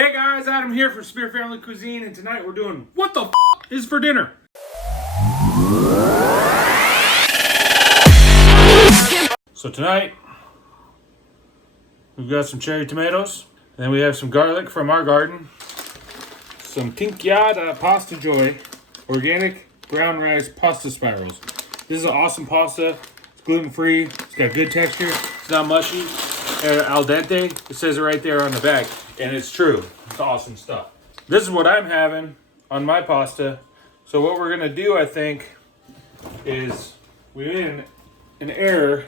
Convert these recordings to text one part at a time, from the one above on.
Hey guys, Adam here for Spear Family Cuisine, and tonight we're doing what the is for dinner. So tonight, we've got some cherry tomatoes, and then we have some garlic from our garden, some tinkyada pasta joy, organic brown rice pasta spirals. This is an awesome pasta. It's gluten-free, it's got good texture, it's not mushy, al dente. It says it right there on the back. And it's true. It's awesome stuff. This is what I'm having on my pasta. So what we're going to do, I think, is we made an error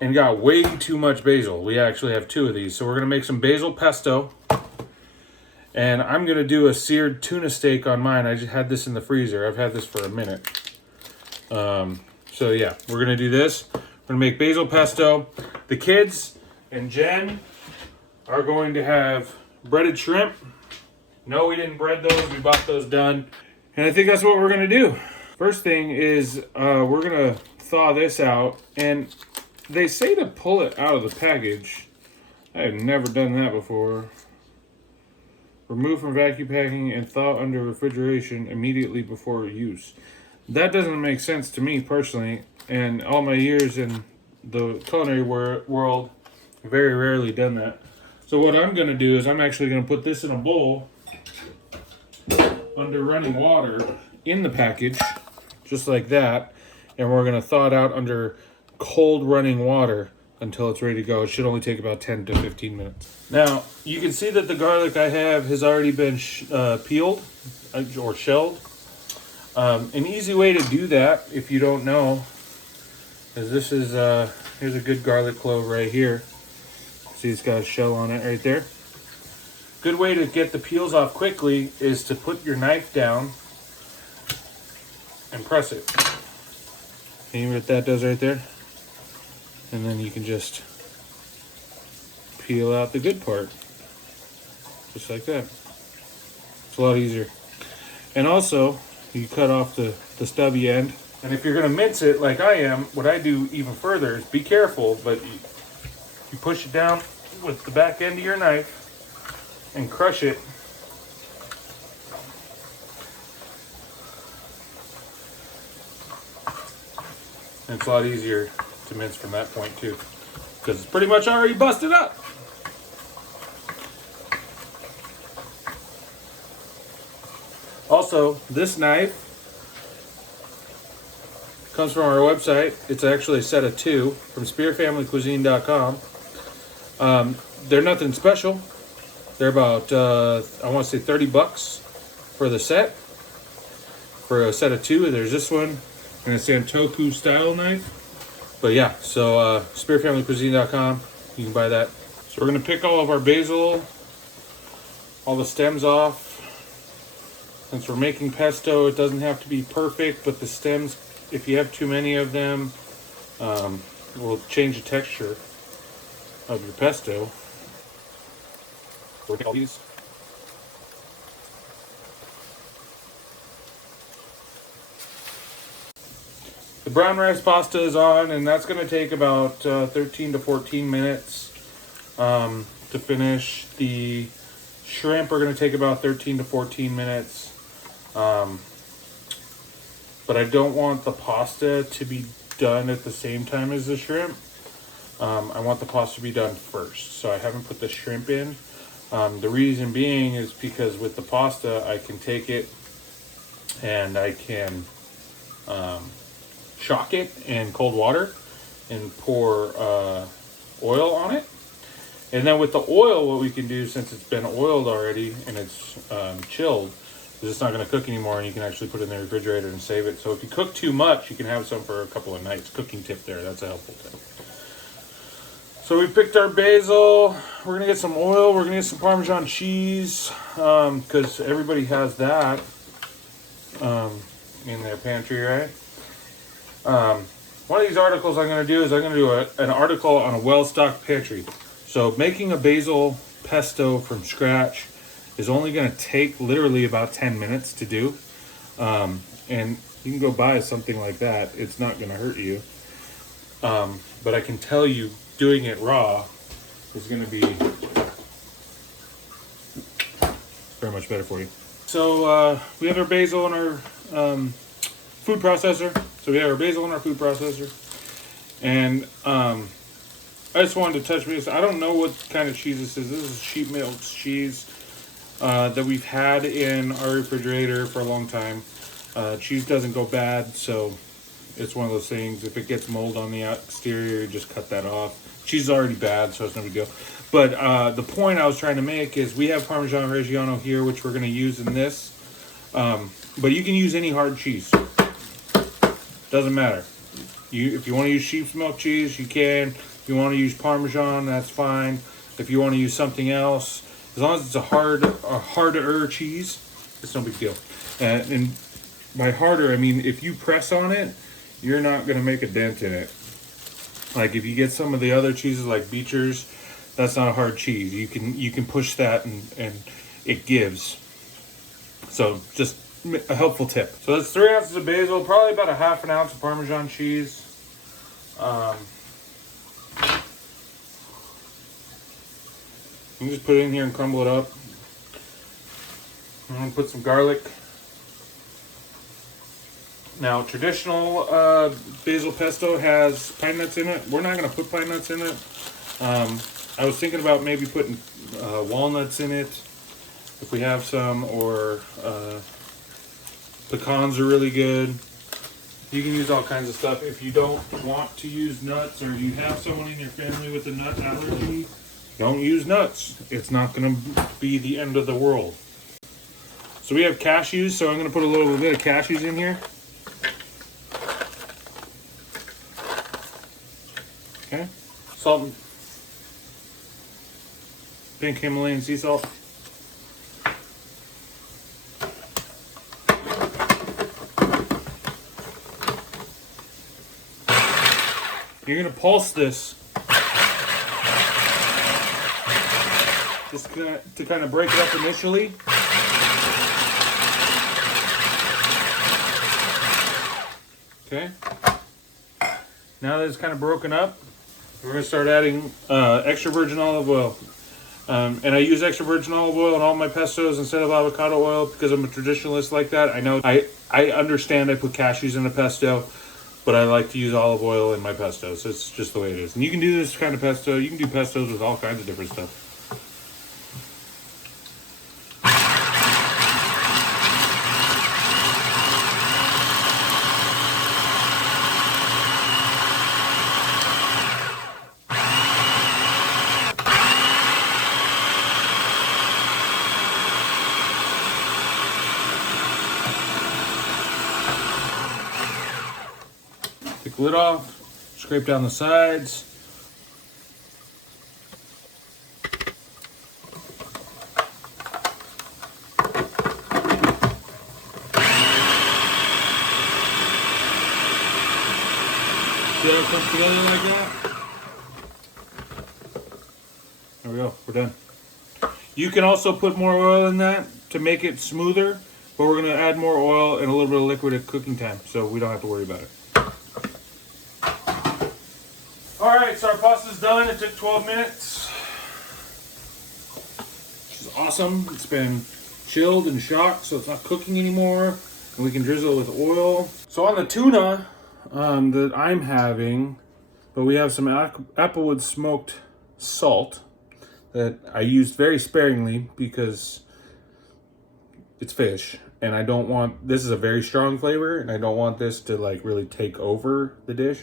and got way too much basil. We actually have two of these. So we're going to make some basil pesto. And I'm going to do a seared tuna steak on mine. I just had this in the freezer. I've had this for a minute. So yeah, we're going to do this. We're going to make basil pesto. The kids and Jen are going to have breaded shrimp. No, we didn't bread those. We bought those done. And I think that's what we're going to do. First thing is we're going to thaw this out. And they say to pull it out of the package. I have never done that before. Remove from vacuum packing and thaw under refrigeration immediately before use. That doesn't make sense to me personally. And all my years in the culinary world, I've very rarely done that. So what I'm going to do is I'm actually going to put this in a bowl under running water in the package, just like that. And we're going to thaw it out under cold running water until it's ready to go. It should only take about 10 to 15 minutes. Now, you can see that the garlic I have has already been peeled or shelled. An easy way to do that, if you don't know, is this is, here's a good garlic clove right here. See, it's got a shell on it right there. Good way to get the peels off quickly is to put your knife down and press it. See what that does right there? And then you can just peel out the good part. Just like that. It's a lot easier. And also, you cut off the stubby end. And if you're going to mince it like I am, what I do even further is be careful, but you push it down with the back end of your knife and crush it. And it's a lot easier to mince from that point too, because it's pretty much already busted up. Also, this knife comes from our website. It's actually a set of two from spearfamilycuisine.com. They're nothing special. They're about, I want to say $30 for the set. For a set of two, there's this one and a Santoku style knife. But yeah, so spearfamilycuisine.com, you can buy that. So we're going to pick all of our basil, all the stems off. Since we're making pesto, it doesn't have to be perfect, but the stems, if you have too many of them, will change the texture of your pesto. So we'll get all these. The brown rice pasta is on, and that's going to take about 13 to 14 minutes to finish. The shrimp are going to take about 13 to 14 minutes. But I don't want the pasta to be done at the same time as the shrimp. I want the pasta to be done first, so I haven't put the shrimp in. The reason being is because with the pasta, I can take it and I can shock it in cold water and pour oil on it. And then with the oil, what we can do, since it's been oiled already and it's chilled, is it's not going to cook anymore, and you can actually put it in the refrigerator and save it. So if you cook too much, you can have some for a couple of nights. Cooking tip there, that's a helpful tip. So we picked our basil. We're going to get some oil. We're going to get some Parmesan cheese, because everybody has that in their pantry, right? One of these articles I'm going to do is I'm going to do an article on a well-stocked pantry. So making a basil pesto from scratch is only going to take literally about 10 minutes to do. And you can go buy something like that. It's not going to hurt you. But I can tell you, doing it raw is going to be very much better for you. So we have our basil in our food processor. So we have our basil in our food processor. And I just wanted to touch base. I don't know what kind of cheese this is. This is sheep milk cheese that we've had in our refrigerator for a long time. Cheese doesn't go bad, so it's one of those things. If it gets mold on the exterior, you just cut that off. Cheese is already bad, so it's no big deal. But the point I was trying to make is we have Parmesan Reggiano here, which we're going to use in this. But you can use any hard cheese. Doesn't matter. If you want to use sheep's milk cheese, you can. If you want to use Parmesan, that's fine. If you want to use something else, as long as it's a harder cheese, it's no big deal. And by harder, I mean if you press on it, you're not going to make a dent in it. Like if you get some of the other cheeses like Beecher's, that's not a hard cheese. You can push that and it gives. So just a helpful tip. So that's 3 ounces of basil, probably about a half an ounce of Parmesan cheese. You can just put it in here and crumble it up. I'm gonna put some garlic. Now, traditional basil pesto has pine nuts in it. We're not gonna put pine nuts in it. I was thinking about maybe putting walnuts in it if we have some, or pecans are really good. You can use all kinds of stuff. If you don't want to use nuts, or you have someone in your family with a nut allergy, don't use nuts. It's not going to be the end of the world. So we have cashews, so I'm going to put a little bit of cashews in here. Okay. Salt and pink Himalayan sea salt. You're going to pulse this just to kind of break it up initially. Okay. Now that it's kind of broken up, we're going to start adding extra virgin olive oil. And I use extra virgin olive oil in all my pestos instead of avocado oil because I'm a traditionalist like that. I know I understand I put cashews in a pesto, but I like to use olive oil in my pestos. It's just the way it is. And you can do this kind of pesto. You can do pestos with all kinds of different stuff. Take the lid off, scrape down the sides. See how it comes together like that? There we go, we're done. You can also put more oil in that to make it smoother, but we're gonna add more oil and a little bit of liquid at cooking time, so we don't have to worry about it. All right, so our pasta's done. It took 12 minutes, which is awesome. It's been chilled and shocked, so it's not cooking anymore, and we can drizzle it with oil. So on the tuna that I'm having, but we have some applewood smoked salt that I used very sparingly because it's fish, and I don't want, this is a very strong flavor, and I don't want this to like really take over the dish.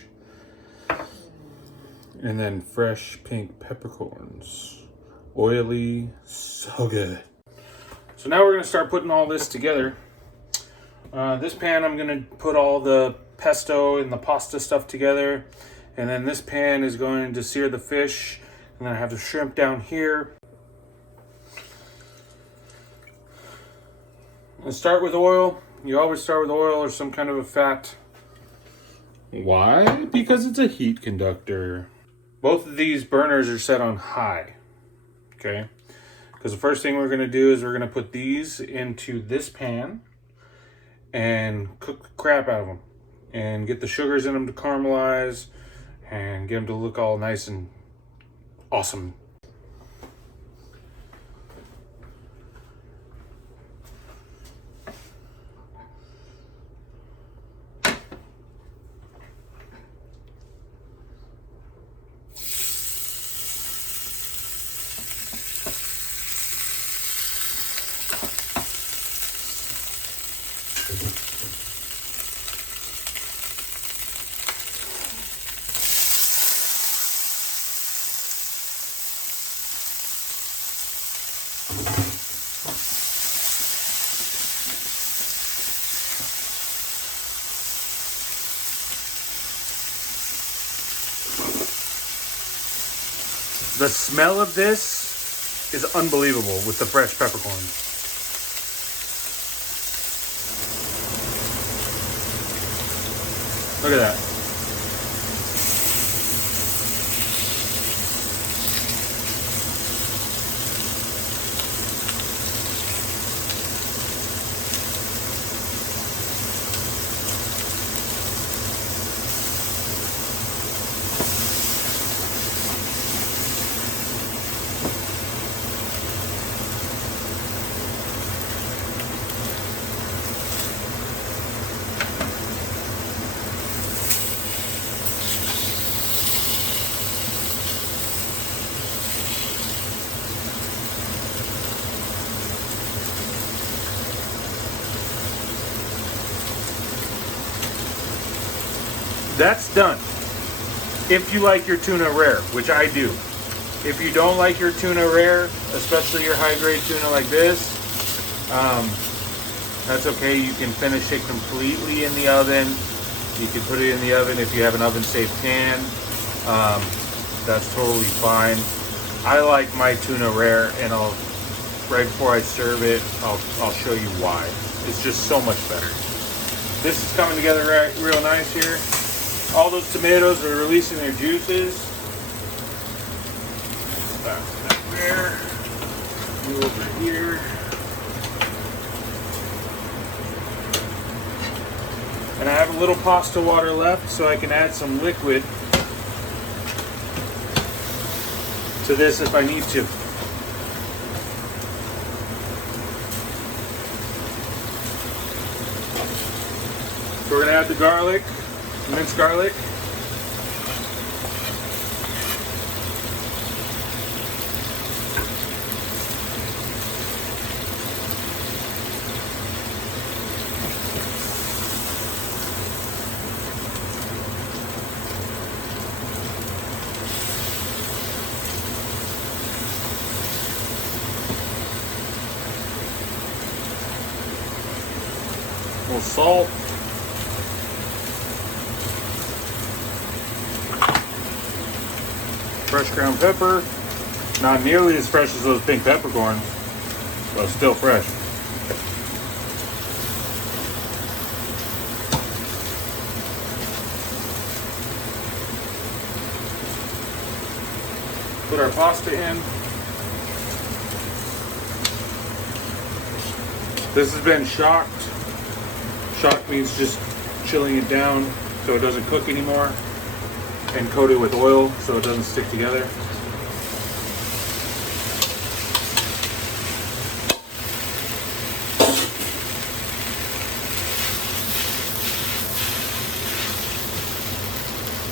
And then fresh pink peppercorns. Oily, so good. So now we're gonna start putting all this together. This pan, I'm gonna put all the pesto and the pasta stuff together. And then this pan is going to sear the fish. And then I have the shrimp down here. I'll start with oil. You always start with oil or some kind of a fat. Why? Because it's a heat conductor. Both of these burners are set on high, okay? Because the first thing we're gonna do is we're gonna put these into this pan and cook the crap out of them and get the sugars in them to caramelize and get them to look all nice and awesome. The smell of this is unbelievable with the fresh peppercorns. Look at that. That's done. If you like your tuna rare, which I do. If you don't like your tuna rare, especially your high grade tuna like this, that's okay. You can finish it completely in the oven. You can put it in the oven if you have an oven safe pan. That's totally fine. I like my tuna rare, and right before I serve it, I'll show you why. It's just so much better. This is coming together real nice here. All those tomatoes are releasing their juices. Back there. Move over here. And I have a little pasta water left, so I can add some liquid to this if I need to. So we're gonna add the garlic. Minced garlic. A little salt. Fresh ground pepper, not nearly as fresh as those pink peppercorns, but still fresh. Put our pasta in. This has been shocked. Shocked means just chilling it down so it doesn't cook anymore. And coat it with oil so it doesn't stick together.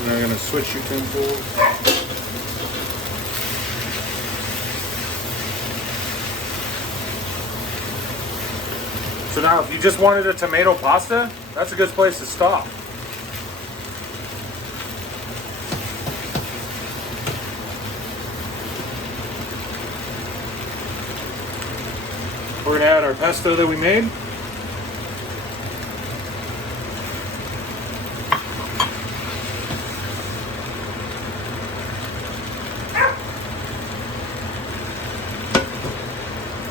And I'm going to switch utensils. So now if you just wanted a tomato pasta, that's a good place to stop. We're going to add our pesto that we made.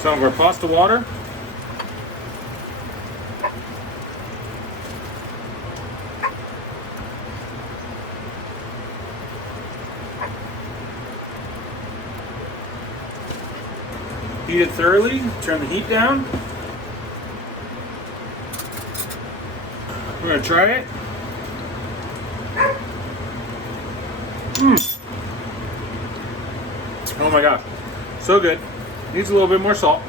Some of our pasta water. Heat it thoroughly, turn the heat down. We're gonna try it. Oh my gosh, so good. Needs a little bit more salt.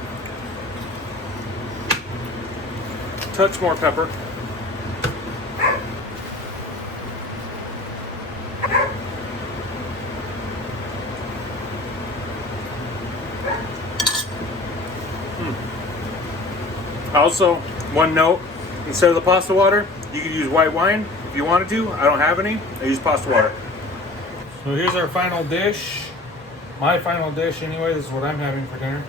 Touch more pepper. Also, one note, instead of the pasta water, you could use white wine if you wanted to. I don't have any, I use pasta water. So here's our final dish. My final dish anyway, this is what I'm having for dinner.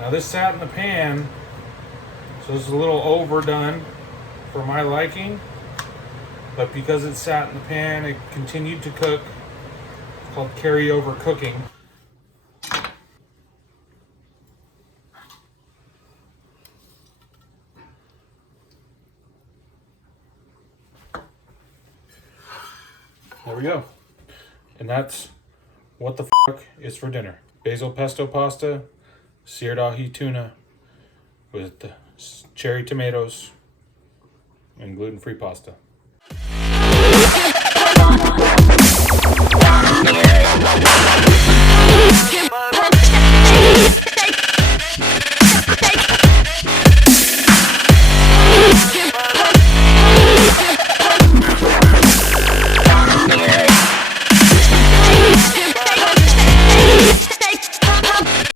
Now this sat in the pan, so it's a little overdone for my liking, but because it sat in the pan, it continued to cook. It's called carryover cooking. There we go. And that's what the fuck is for dinner. Basil pesto pasta, seared ahi tuna with cherry tomatoes, and gluten-free pasta.